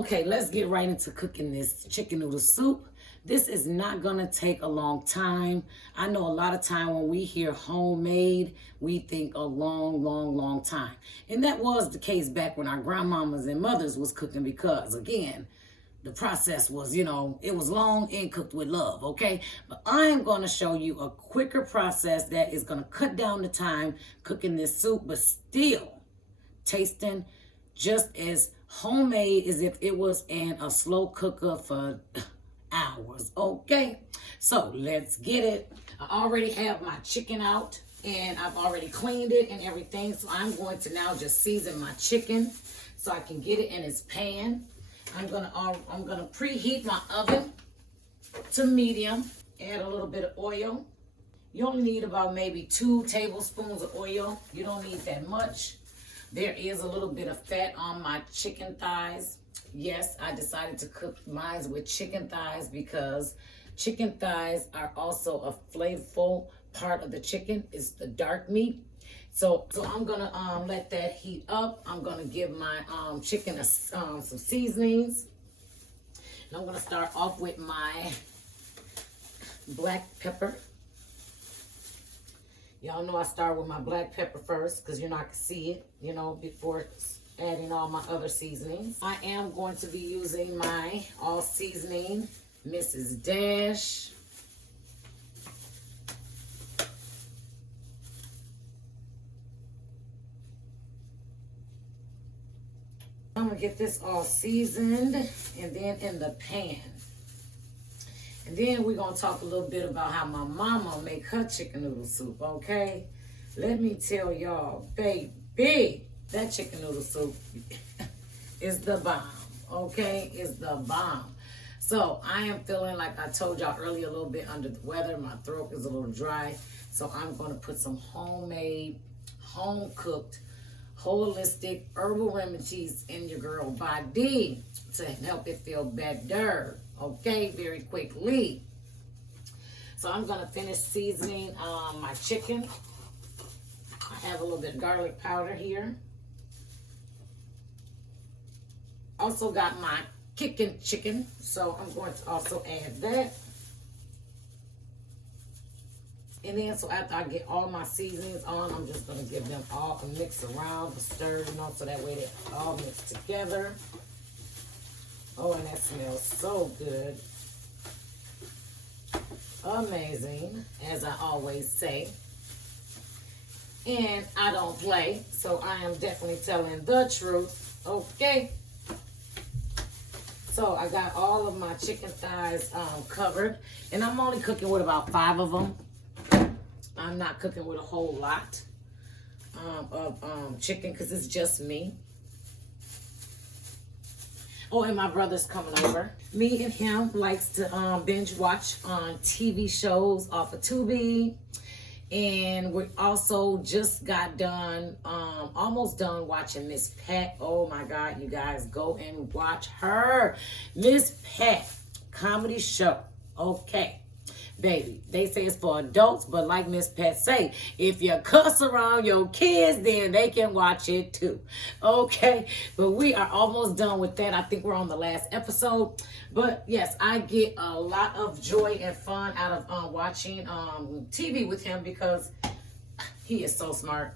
Okay, let's get right into cooking this chicken noodle soup. This is not gonna take a long time. I know a lot of time when we hear homemade, we think a long time. And that was the case back when our grandmamas and mothers was cooking because, again, the process was, it was long and cooked with love, okay? But I'm gonna show you a quicker process that is gonna cut down the time cooking this soup, but still tasting just as homemade as if it was in a slow cooker for hours, okay? So let's get it. I already have my chicken out and I've already cleaned it and everything. So I'm going to now just season my chicken so I can get it in its pan. I'm gonna preheat my oven to medium. Add a little bit of oil. You only need about maybe 2 tablespoons of oil. You don't need that much. There is a little bit of fat on my chicken thighs. Yes, I decided to cook mine with chicken thighs because chicken thighs are also a flavorful part of the chicken. It's the dark meat. So I'm gonna let that heat up. I'm gonna give my chicken some seasonings. And I'm gonna start off with my black pepper. Y'all know I start with my black pepper first because I can see it, before adding all my other seasonings. I am going to be using my all seasoning Mrs. Dash. I'm gonna get this all seasoned and then in the pan. And then we're gonna talk a little bit about how my mama make her chicken noodle soup, okay? Let me tell y'all, baby, that chicken noodle soup is the bomb, okay? It's the bomb. So I am feeling like I told y'all earlier a little bit under the weather. My throat is a little dry. So I'm gonna put some homemade, home-cooked, holistic herbal remedies in your girl body to help it feel better, okay, very quickly. So I'm gonna finish seasoning my chicken. I have a little bit of garlic powder here. Also got my kicking chicken, so I'm going to also add that. And then, so after I get all my seasonings on, I'm just gonna give them all a mix around, a stir, so that way they all mix together. Oh, and that smells so good. Amazing, as I always say. And I don't play, so I am definitely telling the truth, okay? So I got all of my chicken thighs covered, and I'm only cooking with about 5 of them. I'm not cooking with a whole lot of chicken because it's just me. Oh, and my brother's coming over. Me and him likes to binge watch on TV shows off of Tubi. And we also just got done, almost done watching Miss Pat. Oh my God, you guys, go and watch her. Miss Pat comedy show. Okay. Baby, they say it's for adults, but like Miss Pat say, if you cuss around your kids, then they can watch it too. Okay, but we are almost done with that. I think we're on the last episode. But yes, I get a lot of joy and fun out of watching TV with him because he is so smart.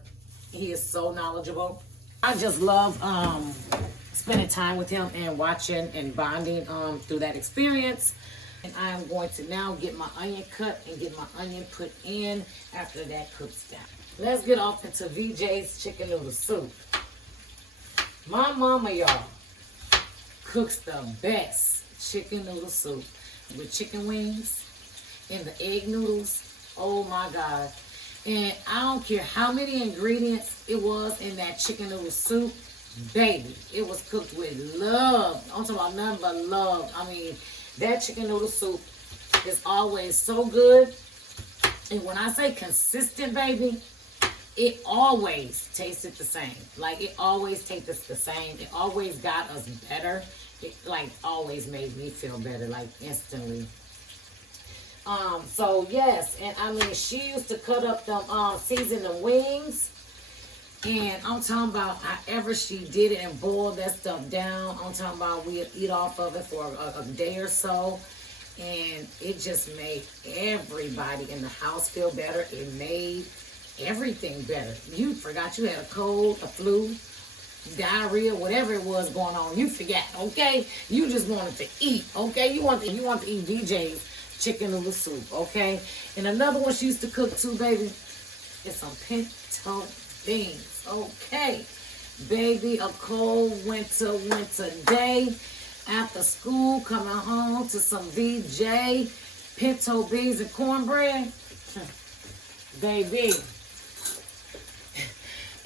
He is so knowledgeable. I just love spending time with him and watching and bonding through that experience. And I'm going to now get my onion cut and get my onion put in after that cooks down. Let's get off into VJ's chicken noodle soup. My mama, y'all, cooks the best chicken noodle soup with chicken wings and the egg noodles. Oh my God. And I don't care how many ingredients it was in that chicken noodle soup, baby, it was cooked with love. I'm talking about nothing but love. I mean, that chicken noodle soup is always so good. And when I say consistent, baby, it always tasted the same. Like, it always tasted the same. It always got us better. It, like, always made me feel better, like, instantly. So, yes. And, I mean, she used to cut up them, season the wings. And I'm talking about however she did it and boiled that stuff down. I'm talking about we'd eat off of it for a day or so. And it just made everybody in the house feel better. It made everything better. You forgot you had a cold, a flu, diarrhea, whatever it was going on. You forgot, okay? You just wanted to eat, okay? You want to eat DJ's chicken noodle soup, okay? And another one she used to cook too, baby, is some pinto beans, okay? Baby, a cold winter day. After school, coming home to some VJ, pinto beans and cornbread. Baby,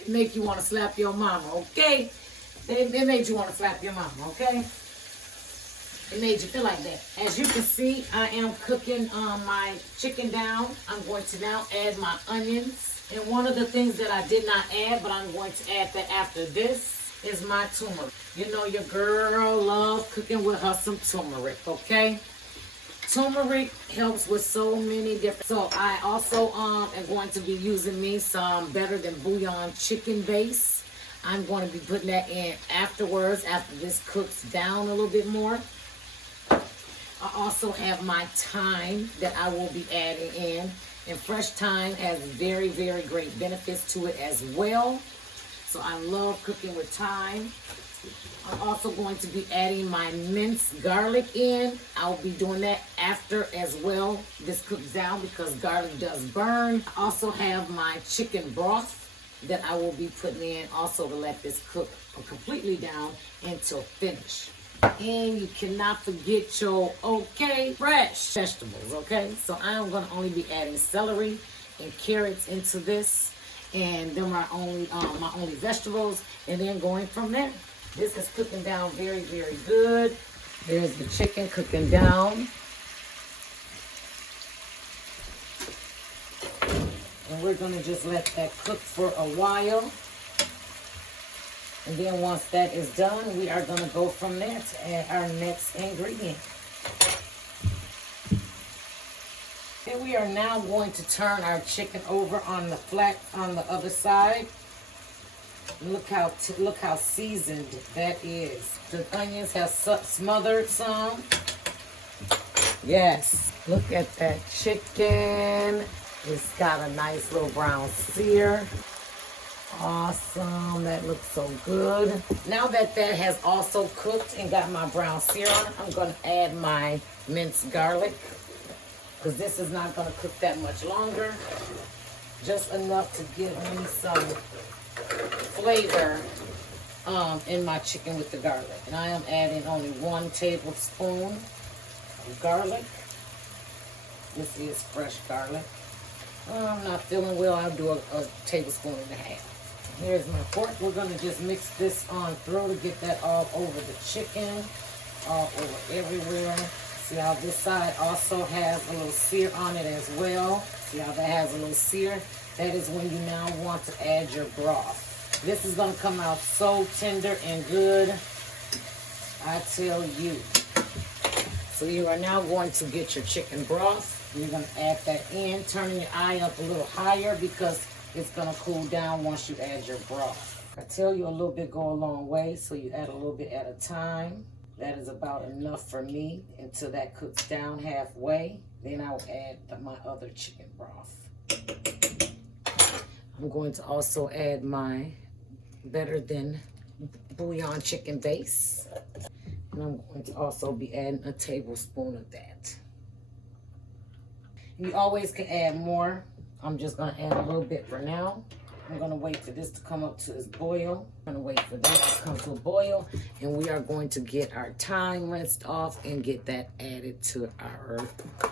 it make you want to slap your mama, okay? It made you want to slap your mama, okay? It made you feel like that. As you can see, I am cooking my chicken down. I'm going to now add my onions. And one of the things that I did not add, but I'm going to add that after this, is my turmeric. You know your girl loves cooking with her some turmeric, okay? Turmeric helps with so many different. So I also am going to be using me some Better Than Bouillon chicken base. I'm going to be putting that in afterwards, after this cooks down a little bit more. I also have my thyme that I will be adding in. And fresh thyme has very, very great benefits to it as well. So I love cooking with thyme. I'm also going to be adding my minced garlic in. I'll be doing that after as well. This cooks down because garlic does burn. I also have my chicken broth that I will be putting in also to let this cook completely down until finish. And you cannot forget your, okay, fresh vegetables, okay? So I'm going to only be adding celery and carrots into this. And then my only vegetables, and then going from there. This is cooking down very, very good. There's the chicken cooking down. And we're gonna just let that cook for a while. And then once that is done, we are gonna go from there to add our next ingredient. And we are now going to turn our chicken over on the other side. Look how seasoned that is. The onions have smothered some. Yes, look at that chicken. It's got a nice little brown sear. Awesome, that looks so good. Now that has also cooked and got my brown sear on it, I'm gonna add my minced garlic, because this is not going to cook that much longer. Just enough to give me some flavor in my chicken with the garlic. And I am adding only 1 tablespoon of garlic. This is fresh garlic. I'm not feeling well, I'll do a tablespoon and a half. Here's my fork. We're going to just mix this on through to get that all over the chicken, all over everywhere. See how this side also has a little sear on it as well. See how that has a little sear? That is when you now want to add your broth. This is going to come out so tender and good, I tell you. So you are now going to get your chicken broth. You're going to add that in, turning your eye up a little higher because it's going to cool down once you add your broth. I tell you, a little bit go a long way, so you add a little bit at a time. That is about enough for me until that cooks down halfway. Then I'll add my other chicken broth. I'm going to also add my Better Than Bouillon chicken base. And I'm going to also be adding a tablespoon of that. You always can add more. I'm just going to add a little bit for now. I'm going to wait for this to come up to its boil. I'm going to wait for that to come to a boil. And we are going to get our thyme rinsed off and get that added to our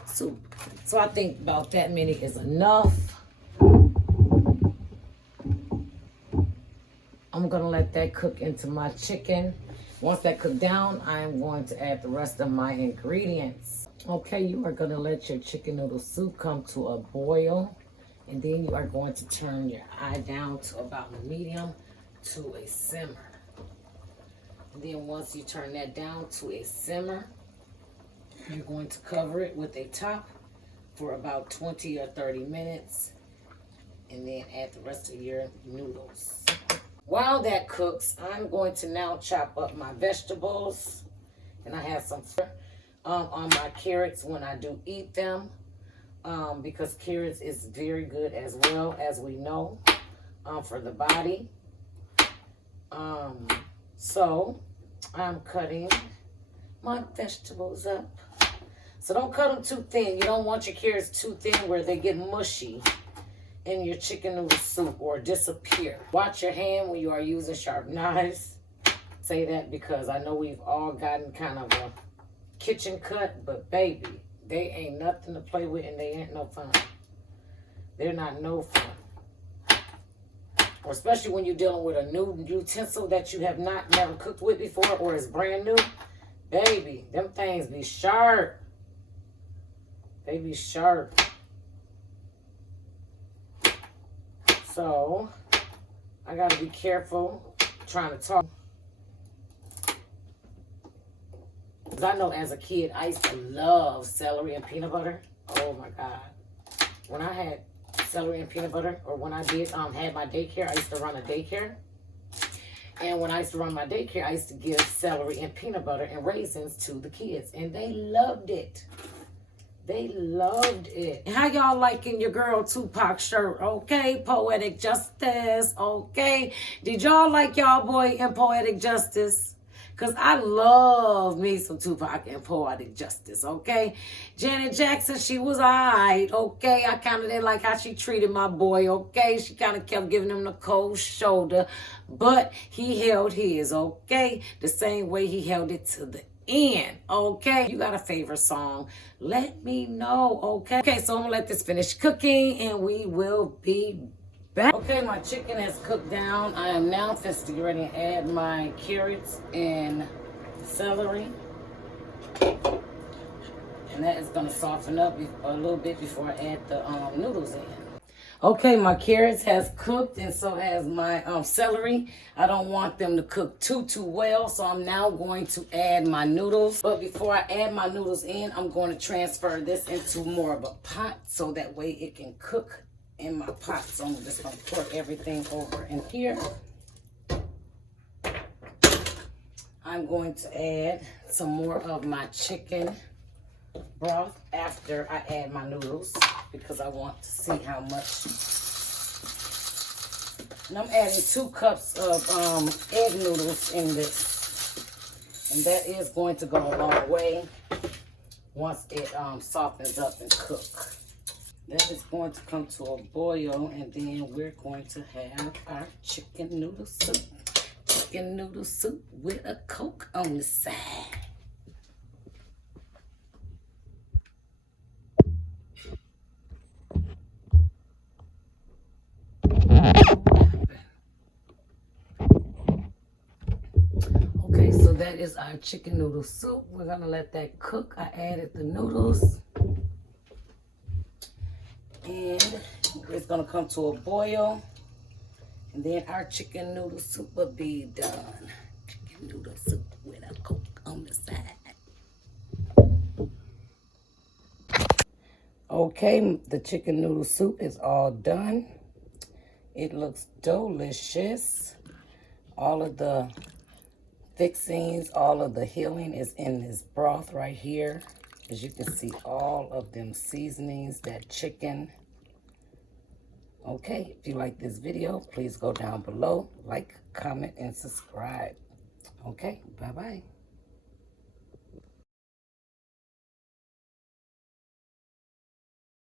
soup. So I think about that many is enough. I'm going to let that cook into my chicken. Once that cooked down, I am going to add the rest of my ingredients. Okay, you are going to let your chicken noodle soup come to a boil. And then you are going to turn your eye down to about medium to a simmer. And then once you turn that down to a simmer, you're going to cover it with a top for about 20 or 30 minutes. and then add the rest of your noodles. While that cooks, I'm going to now chop up my vegetables, and I have some on my carrots when I do eat them, because carrots is very good as well, as we know, for the body. So I'm cutting my vegetables up. So don't cut them too thin. You don't want your carrots too thin where they get mushy in your chicken noodle soup or disappear. Watch your hand when you are using sharp knives. Say that because I know we've all gotten kind of a kitchen cut, but baby, they ain't nothing to play with and they ain't no fun. They're not no fun. Or especially when you're dealing with a new utensil that you have never cooked with before or is brand new. Baby, them things be sharp. They be sharp. So, I gotta be careful trying to talk. Because I know as a kid, I used to love celery and peanut butter. Oh my God. When I had celery and peanut butter, or when I did had my daycare, I used to run a daycare. And when I used to run my daycare, I used to give celery and peanut butter and raisins to the kids. And they loved it. They loved it. And how y'all liking your girl Tupac shirt? Okay, Poetic Justice. Okay. Did y'all like y'all boy in Poetic Justice? Because I love me some Tupac and Poetic Justice, okay? Janet Jackson, she was all right, okay? I kind of didn't like how she treated my boy, okay? She kind of kept giving him the cold shoulder, but he held his, okay? The same way he held it to the end, okay? You got a favorite song, let me know, okay? Okay, so I'm gonna let this finish cooking and we will be back. Okay, my chicken has cooked down. I am now just getting ready to add my carrots and celery, and that is gonna soften up a little bit before I add the noodles in. Okay, my carrots has cooked and so has my celery. I don't want them to cook too well, so I'm now going to add my noodles. But before I add my noodles in, I'm going to transfer this into more of a pot so that way it can cook in my pot. So I'm just going to pour everything over in here. I'm going to add some more of my chicken broth after I add my noodles, because I want to see how much. And I'm adding 2 cups of egg noodles in this, and that is going to go a long way once it softens up and cook. That is going to come to a boil, and then we're going to have our chicken noodle soup. Chicken noodle soup with a Coke on the side. Okay, so that is our chicken noodle soup. We're gonna let that cook. I added the noodles, and it's gonna come to a boil, and then our chicken noodle soup will be done. Chicken noodle soup with a Coke on the side. Okay, the chicken noodle soup is all done. It looks delicious. All of the fixings, all of the healing is in this broth right here. As you can see, all of them seasonings, that chicken. Okay, if you like this video, please go down below, like, comment, and subscribe. Okay, bye-bye.